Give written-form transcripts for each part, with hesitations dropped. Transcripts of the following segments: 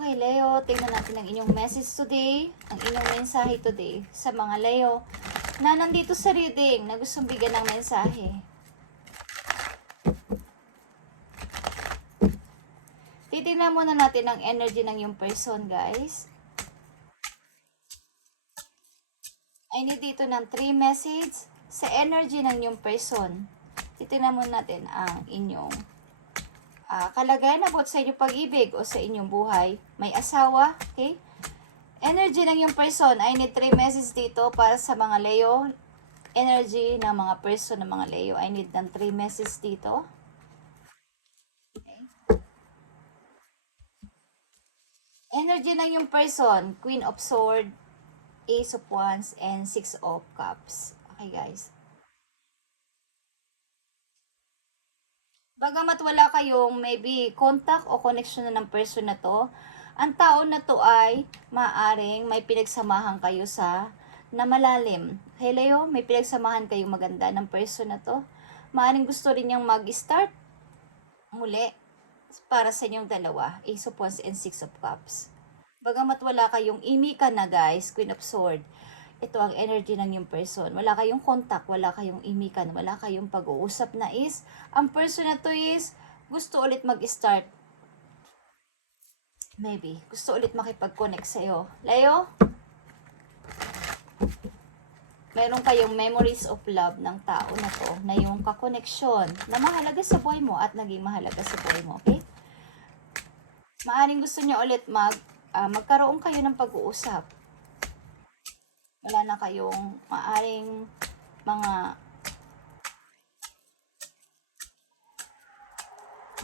Okay, Leo, tingnan natin ang inyong message today, ang inyong mensahe today sa mga Leo na nandito sa reading na gustong bigyan ng mensahe. Titingnan muna natin ang energy ng yung person, guys. I need dito ng 3 message sa energy ng yung person. Titingnan muna natin ang inyong kalagayan about sa inyong pag-ibig o sa inyong buhay. May asawa, okay? Energy ng yung person. I need 3 messages dito para sa mga Leo. Energy ng mga person ng mga Leo. I need ng 3 messages dito. Okay. Energy ng yung person. Queen of Swords, Ace of Wands, and 6 of Cups. Okay, guys. Bagamat wala kayong maybe contact o connection na ng person na to, ang tao na to ay maaring may pinagsamahan kayo sa na malalim. Hey Leo, may pinagsamahan kayong maganda ng person na to. Maaring gusto rin niyang mag-start muli para sa inyong dalawa. Ace of Wands and 6 of Cups. Bagamat wala kayong imika na guys, Queen of Swords, ito ang energy ng yung person. Wala kayong contact, wala kayong imikan, wala kayong pag-uusap na is, ang person na to is, gusto ulit mag-start. Maybe, gusto ulit makipag-connect sa'yo. Leo, meron kayong memories of love ng tao na to, na yung kakoneksyon, na mahalaga sa buhay mo at naging mahalaga sa buhay mo, okay? Maaring gusto niya ulit magkaroon kayo ng pag-uusap. Wala na kayong maaring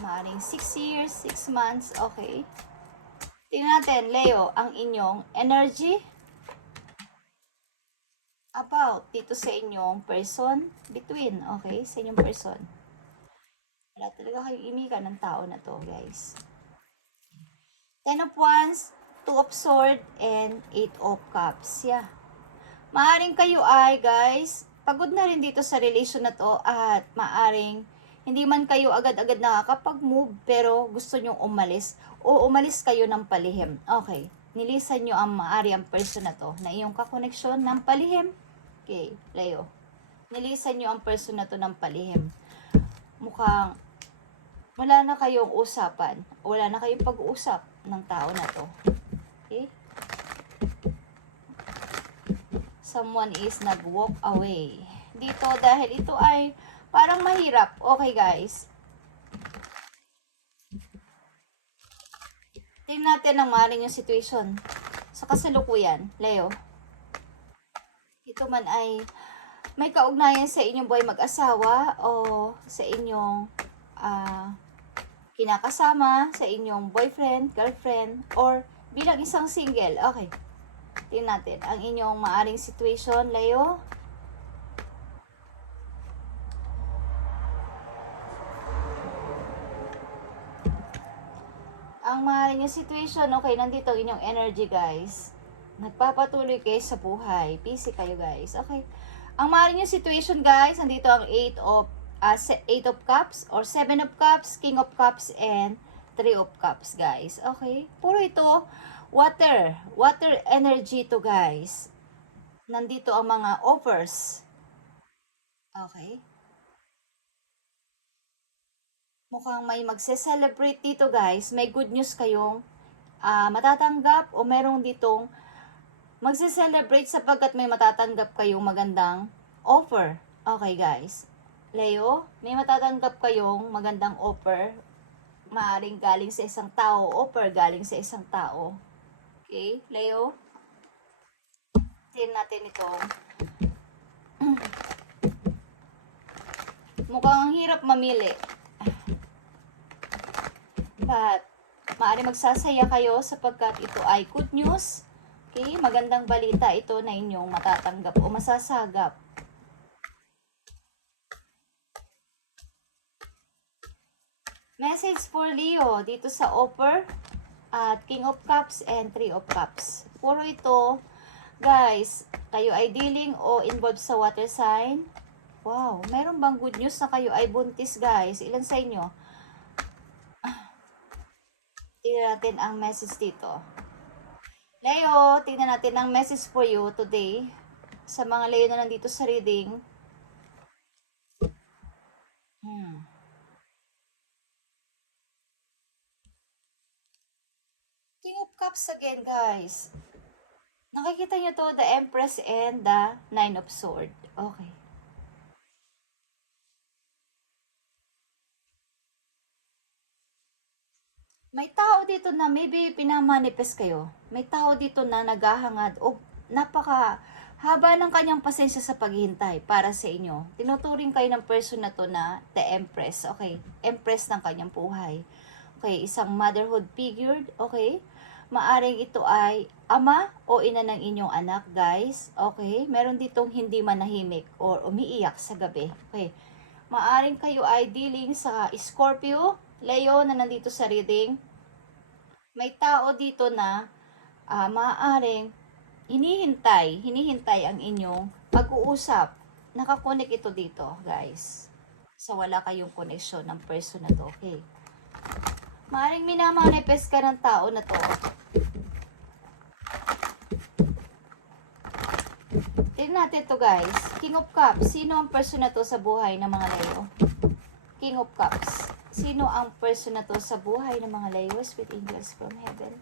maaring 6 years, 6 months, okay? Tingnan natin, Leo, ang inyong energy about dito sa inyong person, between, okay? Sa inyong person. Wala talaga kayong imikan ng tao na to, guys. 10 of Wands, 2 of Swords, and 8 of Cups. Yeah. Maaring kayo ay, guys, pagod na rin dito sa relation na to at maaring hindi man kayo agad-agad nakakapag-move pero gusto nyong umalis o umalis kayo ng palihim. Okay, nilisan nyo ang maari ang person na to na iyong kakoneksyon ng palihim. Okay, Leo. Nilisan nyo ang person na to ng palihim. Mukhang wala na kayong usapan. Wala na kayong pag-uusap ng tao na to. Okay? Someone is nag-walk away. Dito dahil ito ay parang mahirap. Okay, guys. Tingnan natin ang maaaring yung situation sa kasalukuyan, Leo. Ito man ay may kaugnayan sa inyong buhay mag-asawa o sa inyong kinakasama, sa inyong boyfriend, girlfriend, or bilang isang single. Okay. Tingnan natin ang inyong maaring situation, Leo. Ang maaring yung situation, okay, nandito ang inyong energy, guys. Nagpapatuloy kayo sa buhay. Busy kayo, guys. Okay. Ang maaring yung situation, guys, nandito ang 8 of Cups or 7 of Cups, King of Cups, and 3 of Cups, guys. Okay. Puro ito water energy to, guys. Nandito ang mga offers. Okay. Mukhang may magse-celebrate dito, guys. May good news kayong matatanggap o merong ditong magse-celebrate sapagkat may matatanggap kayong magandang offer. Okay, guys. Leo, may matatanggap kayong magandang offer. Maaring galing sa isang tao, offer galing sa isang tao. Okay, Leo. Tingnan natin ito. Mukhang hirap mamili. But, maaari magsasaya kayo sapagkat ito ay good news. Okay, magandang balita ito na inyong matatanggap o masasagap. Message for Leo dito sa offer at King of Cups and 3 of Cups. Puro ito, guys, kayo ay dealing o involved sa water sign. Wow, meron bang good news na kayo ay buntis, guys? Ilan sa inyo? Tingnan natin ang message dito. Leo, tingnan natin ang message for you today. Sa mga Leo na nandito sa reading. King of Cups again, guys. Nakikita nyo to, the Empress and the Nine of Swords. Okay. May tao dito na maybe pinamanifest kayo. May tao dito na naghahangad o napaka haba ng kanyang pasensya sa paghihintay para sa inyo. Tinuturing kayo ng person na to na the Empress. Okay. Empress ng kanyang buhay. Okay. Isang motherhood figure. Okay. Maaring ito ay ama o ina ng inyong anak, guys. Okay? Meron ditong hindi manahimik or umiiyak sa gabi. Okay? Maaring kayo ay dealing sa Scorpio, Leo na nandito sa reading. May tao dito na maaring hinihintay ang inyong pag-uusap. Nakakonek ito dito, guys. So, wala kayong connection ng person na to. Okay? Maaring minamanifest ka ng tao na to. Tignan natin to, guys. King of Cups. Sino ang person na to sa buhay ng mga Leo? King of Cups. Sino ang person na to sa buhay ng mga Leo? With angels from heaven.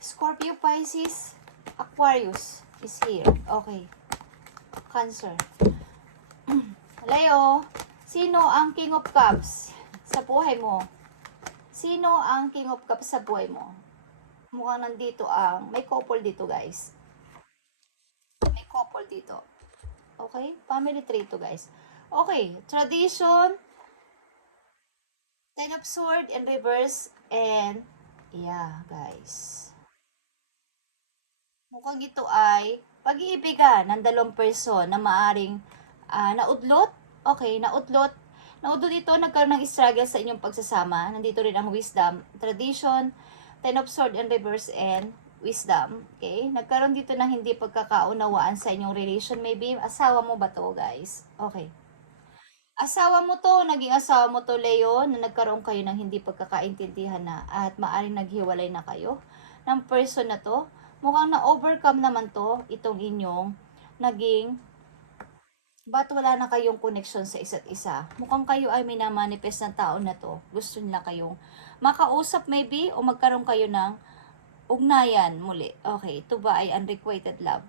Scorpio, Pisces, Aquarius is here. Okay. Cancer. Leo, sino ang King of Cups sa buhay mo? Sino ang King of Cups sa buhay mo? Mukhang nandito may couple dito, guys. May couple dito. Okay? Family tree to, guys. Okay. Tradition, Ten of Swords in reverse, and yeah, guys. Mukhang ito ay pag-iibigan ng dalawang person na maaring naudlot. Okay, naudlot ito, nagkaroon ng struggle sa inyong pagsasama. Nandito rin ang wisdom, tradition, Ten of Swords in reverse, and wisdom. Okay, nagkaroon dito ng hindi pagkakaunawaan sa inyong relation. Maybe asawa mo ba to, guys? Okay. Asawa mo to, naging asawa mo to, Leo, na nagkaroon kayo ng hindi pagkakaintindihan na at maaring naghiwalay na kayo ng person na to. Mukhang na-overcome naman to, itong inyong naging, ba't wala na kayong connection sa isa't isa? Mukhang kayo ay minamanifest ng tao na to. Gusto nila kayong makausap maybe o magkaroon kayo ng ugnayan muli. Okay, ito ba ay unrequited love?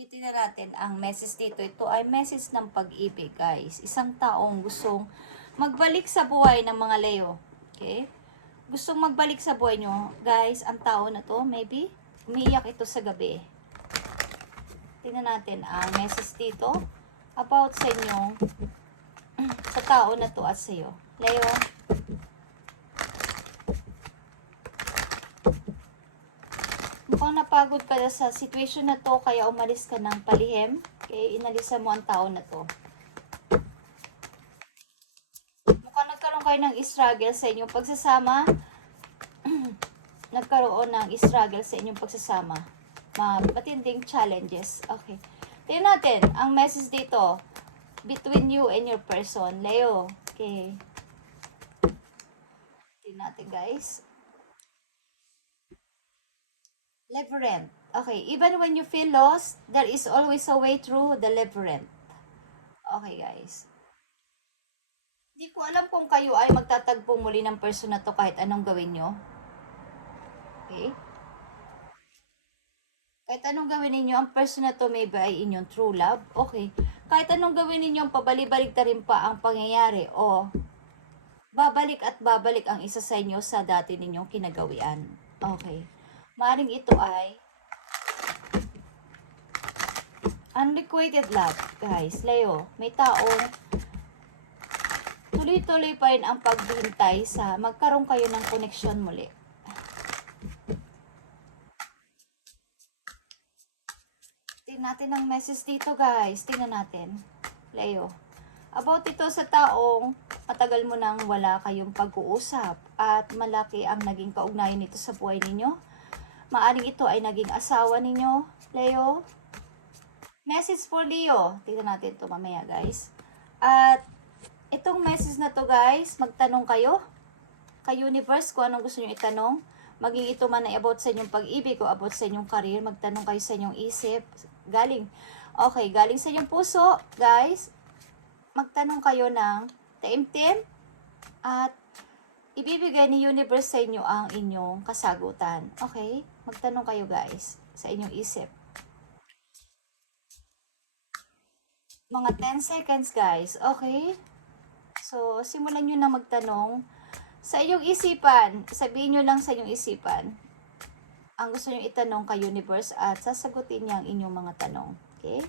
Titignan natin ang message dito. Ito ay message ng pag-ibig, guys. Isang taong gustong magbalik sa buhay ng mga Leo. Okay? Gustong magbalik sa buhay nyo, guys, ang tao na to, maybe, umiiyak ito sa gabi. Tingnan natin ang message dito about sa inyong, sa tao na to at sa iyo. Leo, mukhang napagod ka na sa situation na to, kaya umalis ka ng palihim, kaya inalisan mo ang tao na to. Kayo ng struggle sa inyong pagsasama. Nagkaroon ng struggle sa inyong pagsasama. Matinding challenges. Okay. Tingnan natin ang message dito between you and your person, Leo. Okay. Tingnan natin, guys. Labyrinth. Okay. Even when you feel lost, there is always a way through the labyrinth. Okay, guys. Hindi ko alam kung kayo ay magtatagpo muli ng person na to kahit anong gawin nyo. Okay? Kahit anong gawin ninyo, ang person na to maybe ay inyong true love. Okay. Kahit anong gawin ninyo, pabalik-balik na rin pa ang pangyayari o babalik at babalik ang isa sa inyo sa dati ninyong kinagawian. Okay. Maring ito ay unrequited love, guys. Leo, may taong tuloy-tuloy pa rin ang paghihintay sa magkaroon kayo ng connection muli. Tingnan natin ang message dito, guys. Tingnan natin. Leo. About ito sa taong matagal mo nang wala kayong pag-uusap at malaki ang naging kaugnayan nito sa buhay ninyo. Maaring ito ay naging asawa ninyo, Leo. Message for Leo. Tingnan natin ito mamaya, guys. At itong message na to, guys, magtanong kayo kay universe kung anong gusto nyo itanong. Maging ito man ay about sa inyong pag-ibig o about sa inyong career, magtanong kayo sa inyong isip. Galing sa inyong puso, guys. Magtanong kayo ng taimtim at ibibigay ni universe sa inyo ang inyong kasagutan. Okay? Magtanong kayo, guys, sa inyong isip. Mga 10 seconds, guys. Okay? So, simulan nyo na magtanong sa inyong isipan. Sabihin nyo lang sa inyong isipan ang gusto nyo itanong kay universe at sasagutin niya ang inyong mga tanong. Okay?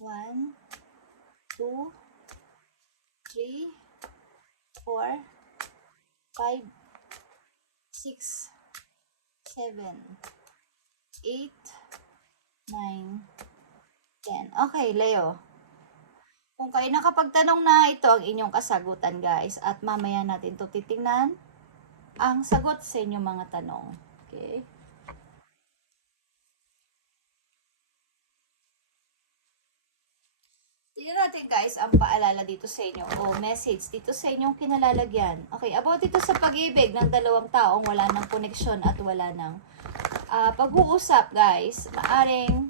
1, 2, 3, 4, 5, 6, 7, 8, 9, 10. Okay, Leo. Kung kayo nakapagtanong na, ito ang inyong kasagutan, guys. At mamaya natin to titingnan ang sagot sa inyong mga tanong. Okay? Tingnan natin, guys, ang paalala dito sa inyo o message dito sa inyong kinalalagyan. Okay, about dito sa pag-ibig ng dalawang taong wala ng koneksyon at wala ng pag-uusap, guys. Maaring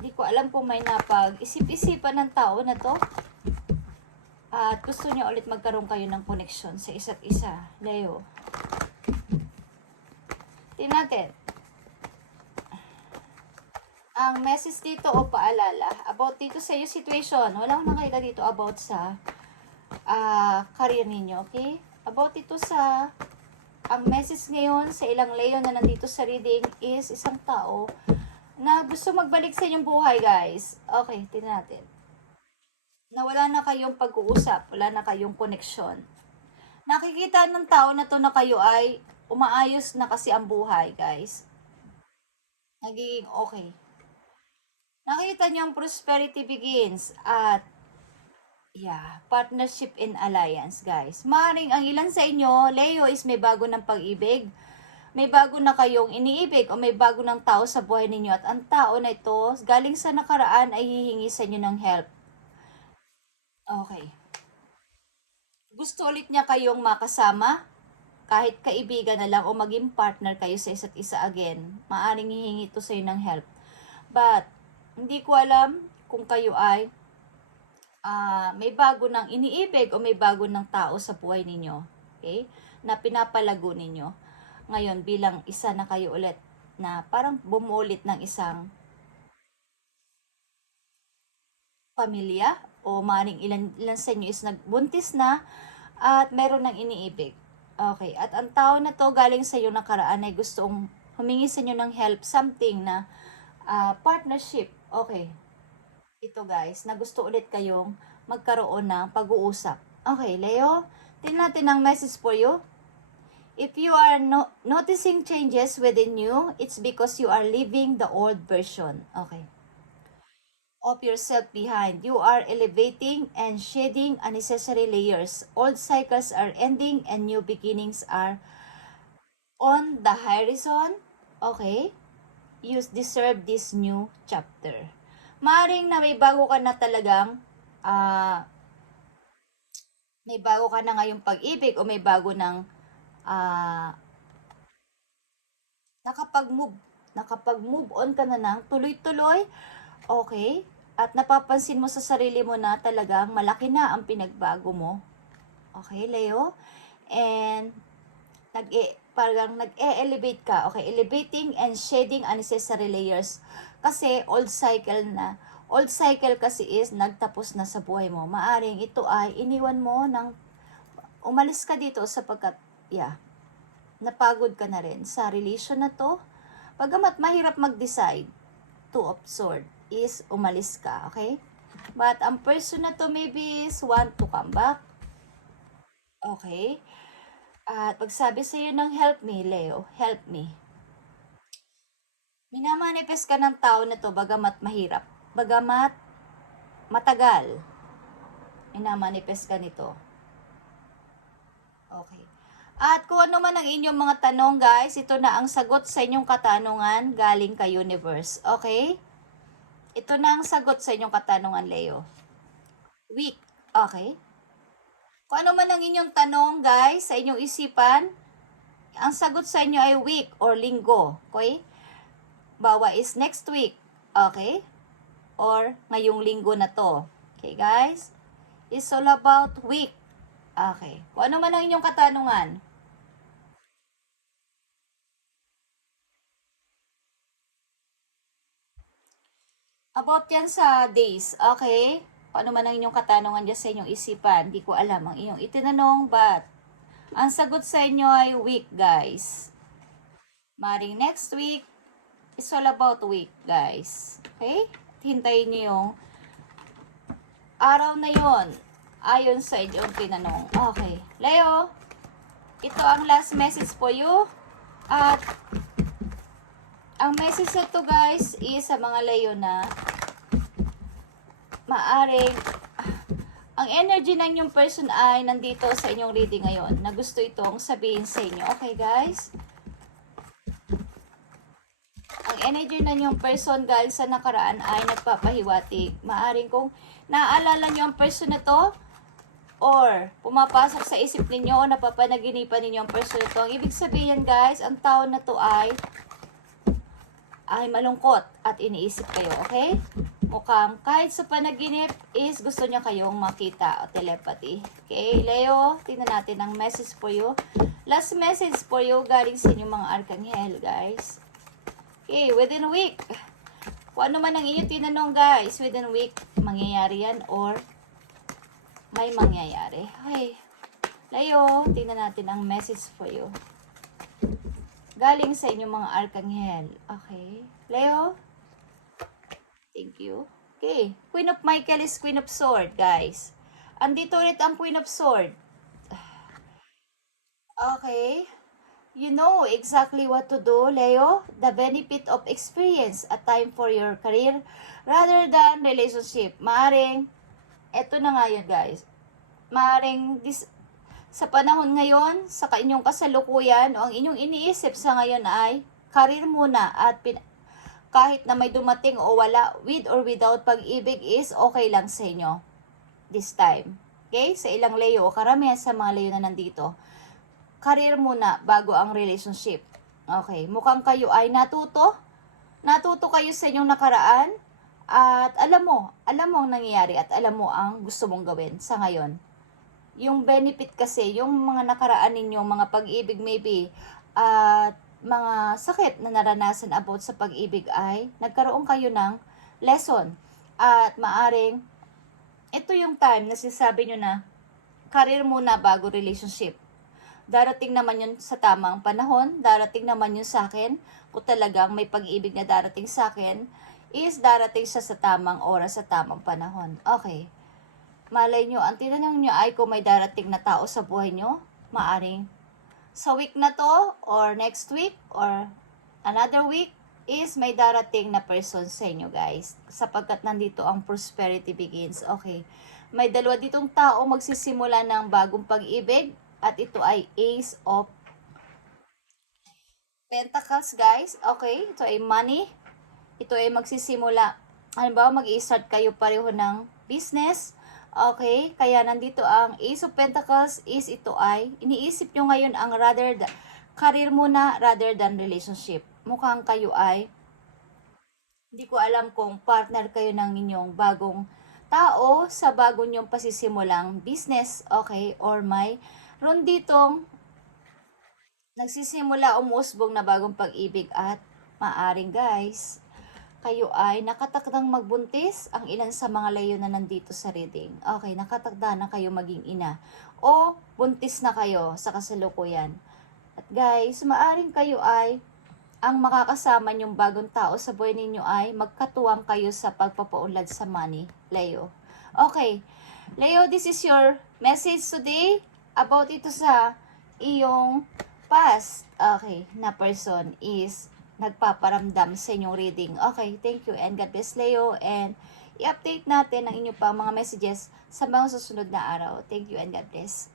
di ko alam kung may napag-isip-isipan ng tao na to at gusto niyo ulit magkaroon kayo ng koneksyon sa isa't isa, Leo. Tingnan natin ang message dito o paalala about dito sa iyo situation. Wala akong nakita dito about sa career ninyo, okay? About dito sa ang message ngayon sa ilang Leo na nandito sa reading is isang tao na gusto magbalik sa inyong buhay, guys. Okay, tingnan natin. Na wala na kayong pag-uusap, wala na kayong koneksyon. Nakikita ng tao na to na kayo ay umaayos na kasi ang buhay, guys. Nagiging okay. Nakita niyo ang prosperity begins at partnership in alliance, guys. Maring ang ilan sa inyo, Leo, is may bago ng pag-ibig. May bago na kayong iniibig o may bago ng tao sa buhay ninyo at ang tao na ito, galing sa nakaraan ay hihingi sa inyo ng help. Okay. Gusto ulit niya kayong makasama, kahit kaibigan na lang o maging partner kayo sa isa't isa again. Maaring hihingi ito sa inyo ng help. But, hindi ko alam kung kayo ay may bago ng iniibig o may bago ng tao sa buhay ninyo. Okay? Na pinapalago ninyo. Ngayon, bilang isa na kayo ulit na parang bumuulit ng isang pamilya o maring ilan sa inyo is nagbuntis na at meron ng iniibig. Okay, at ang tao na to galing sa iyo nakaraan ay gustong humingi sa inyo ng help, something na partnership. Okay, ito, guys, na gusto ulit kayong magkaroon ng pag-uusap. Okay, Leo, tingnan natin ang message for you. If you are noticing changes within you, it's because you are leaving the old version. Okay. Of yourself behind. You are elevating and shedding unnecessary layers. Old cycles are ending and new beginnings are on the horizon. Okay. You deserve this new chapter. Maaring na may bago ka na talagang may bago ka na ngayong pag-ibig o may bago ng nakapag-move on ka na ng tuloy-tuloy, okay, at napapansin mo sa sarili mo na talagang malaki na ang pinagbago mo, okay, Leo, and parang nag-elevate ka, okay, elevating and shedding unnecessary layers, kasi old cycle kasi is nagtapos na sa buhay mo. Maaring ito ay iniwan mo ng umalis ka dito sapagkat napagod ka na rin sa relation na to. Bagamat mahirap mag-decide, Two of Swords is umalis ka, okay? But ang person na to maybe is want to come back. Okay? At pagsabi sa iyo ng help me, Leo, help me. Minamanifest ka ng tao na to bagamat mahirap, bagamat matagal. Minamanifest ka nito. Okay. At kung ano man ang inyong mga tanong guys, ito na ang sagot sa inyong katanungan galing kay Universe. Okay? Ito na ang sagot sa inyong katanungan, Leo. Week. Okay? Kung ano man ang inyong tanong guys sa inyong isipan, ang sagot sa inyo ay week or linggo. Okay? Bawa is next week. Okay? Or ngayong linggo na to. Okay guys? It's all about week. Okay. Kung ano man ang inyong katanungan. About yan sa days. Okay? Kung ano man ang inyong katanungan dyan sa inyong isipan. Hindi ko alam ang inyong itinanong, but ang sagot sa inyo ay week, guys. Maring next week, it's all about week, guys. Okay? Hintayin niyo yung araw na yon ayon sa inyong tinanong. Okay. Leo, ito ang last message for you. At ang message na to guys is sa mga Leo na maaring ang energy ng inyong person ay nandito sa inyong reading ngayon na gusto itong sabihin sa inyo. Okay guys? Ang energy ng inyong person guys sa nakaraan ay nagpapahiwatig. Maaring kung naaalala nyo ang person na to or pumapasok sa isip ninyo o napapanaginipan ninyo ang person na to. Ang ibig sabihin guys, ang tao na to ay malungkot at iniisip kayo, okay? Mukhang kahit sa panaginip is gusto niya kayong makita o telepathy. Okay, Leo, tingnan natin ang message for you. Last message for you galing sa inyong mga arkanghel, guys. Okay, within a week. Kung ano man ang inyong tinanong, guys, within a week, mangyayari yan or may mangyayari. Okay, Leo, tingnan natin ang message for you. Galing sa inyong mga arkanghel. Okay. Leo? Thank you. Okay. Queen of Michael is Queen of Sword, guys. Andito ulit ang Queen of Sword. Okay. You know exactly what to do, Leo. The benefit of experience, a time for your career rather than relationship. Maaring, eto na nga yun, guys. Maaring, sa panahon ngayon, sa inyong kasalukuyan, o ang inyong iniisip sa ngayon ay karir muna at kahit na may dumating o wala, with or without pag-ibig is okay lang sa inyo this time. Okay? Sa ilang Leo o karamihan sa mga Leo na nandito, karir muna bago ang relationship. Okay. Mukhang kayo ay natuto. Natuto kayo sa inyong nakaraan at alam mo ang nangyayari at alam mo ang gusto mong gawin sa ngayon. Yung benefit kasi, yung mga nakaraan ninyong mga pag-ibig maybe, at mga sakit na naranasan about sa pag-ibig ay nagkaroon kayo ng lesson. At maaring, ito yung time na sinasabi nyo na, career muna bago relationship. Darating naman yun sa tamang panahon, darating naman yun sa akin, kung talagang may pag-ibig na darating sa akin, is darating siya sa tamang oras, sa tamang panahon. Okay. Malay nyo, ang tinanong nyo ay kung may darating na tao sa buhay nyo, maaring sa week na to, or next week, or another week, is may darating na person sa inyo guys. Sapagkat nandito ang prosperity begins. Okay. May dalawa ditong tao magsisimula ng bagong pag-ibig, at ito ay Ace of Pentacles guys. Okay. Ito ay money. Ito ay magsisimula. Halimbawa, mag-i-start kayo pareho ng business. Okay, kaya nandito ang Ace of Pentacles is ito ay iniisip nyo ngayon ang career muna rather than relationship. Mukhang kayo ay hindi ko alam kung partner kayo ng inyong bagong tao sa bago nyong pasisimulang business, okay, or may ron ditong nagsisimula umusbong na bagong pag-ibig at maaring guys kayo ay nakatakdang magbuntis, ang ilan sa mga Leo na nandito sa reading. Okay, nakatakda na kayo maging ina. O buntis na kayo sa kasalukuyan. At guys, maaring kayo ay, ang makakasama nyong bagong tao sa buhay ninyo ay magkatuwang kayo sa pagpapaunlad sa money, Leo. Okay, Leo, this is your message today about ito sa iyong past, okay, na person is nagpaparamdam sa inyong reading. Okay, thank you and God bless Leo, and i-update natin ang inyong pang mga messages sa mga susunod na araw. Thank you and God bless.